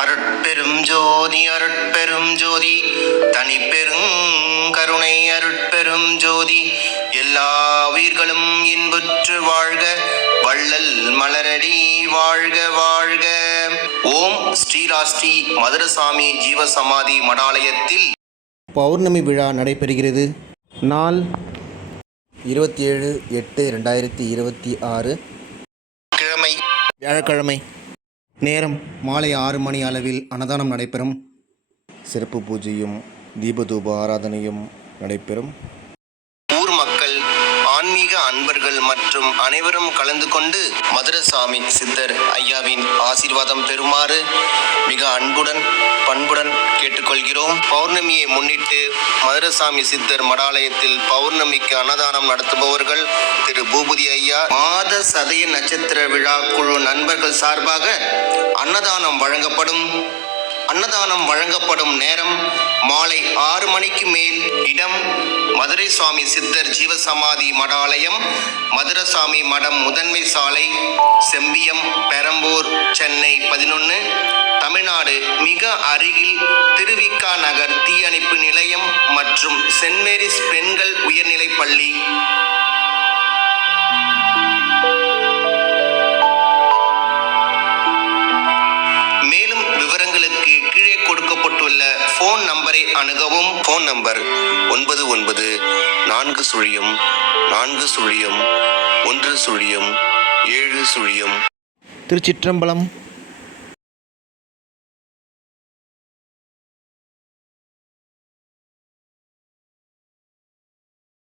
அருட்பெரும் ஜோதி அருட்பெரும் ஜோதி தனிப்பெரும் கருணை அருட்பெரும் ஜோதி எல்லா உயிர்களும் இன்புற்று வாழ்க வள்ளல் மலரடி வாழ்க வாழ்க. ஓம் ஸ்ரீராஸ்ரீ மதுரசாமி ஜீவசமாதி மடாலயத்தில் பௌர்ணமி விழா நடைபெறுகிறது. நாள் 27/8/2026 கிழமை வியாழக்கிழமை. நேரம் மாலை 6 மணி அளவில் அன்னதானம் நடைபெறும். சிறப்பு பூஜையும் தீபதூப ஆராதனையும் நடைபெறும். ஊர் மக்கள், ஆன்மீக அன்பர்கள் மற்றும் அனைவரும் கலந்து கொண்டு மதுரசாமி சித்தர் ஐயாவின் ஆசீர்வாதம் பெறுமாறு மிக அன்புடன் பண்புடன் கேட்டுக்கொள்கிறோம். பௌர்ணமியை முன்னிட்டு மதுரசாமி சித்தர் மடாலயத்தில் பௌர்ணமிக்கு அன்னதானம் நடத்துபவர்கள் திரு பூபதி ஐயா மாத சதய நட்சத்திர விழா குழு நண்பர்கள் சார்பாக அன்னதானம் வழங்கப்படும் நேரம் மாலை 6 மணிக்கு மேல். இடம் மதுரை சுவாமி சித்தர் ஜீவசமாதி மடாலயம், மதுரசாமி மடம், முதன்மை சாலை, செம்பியம், பெரம்பூர், சென்னை 11, தமிழ்நாடு. மிக அருகில் திருவிக்கா நகர் தீயணைப்பு நிலையம் மற்றும் சென்ட் மேரிஸ் பெண்கள் உயர்நிலைப் பள்ளி. மேலும் விவரங்களுக்கு கீழே கொடுக்கப்பட்டுள்ள போன் நம்பரை அணுகவும். Phone number 9940401070. திருச்சிற்றம்பலம்.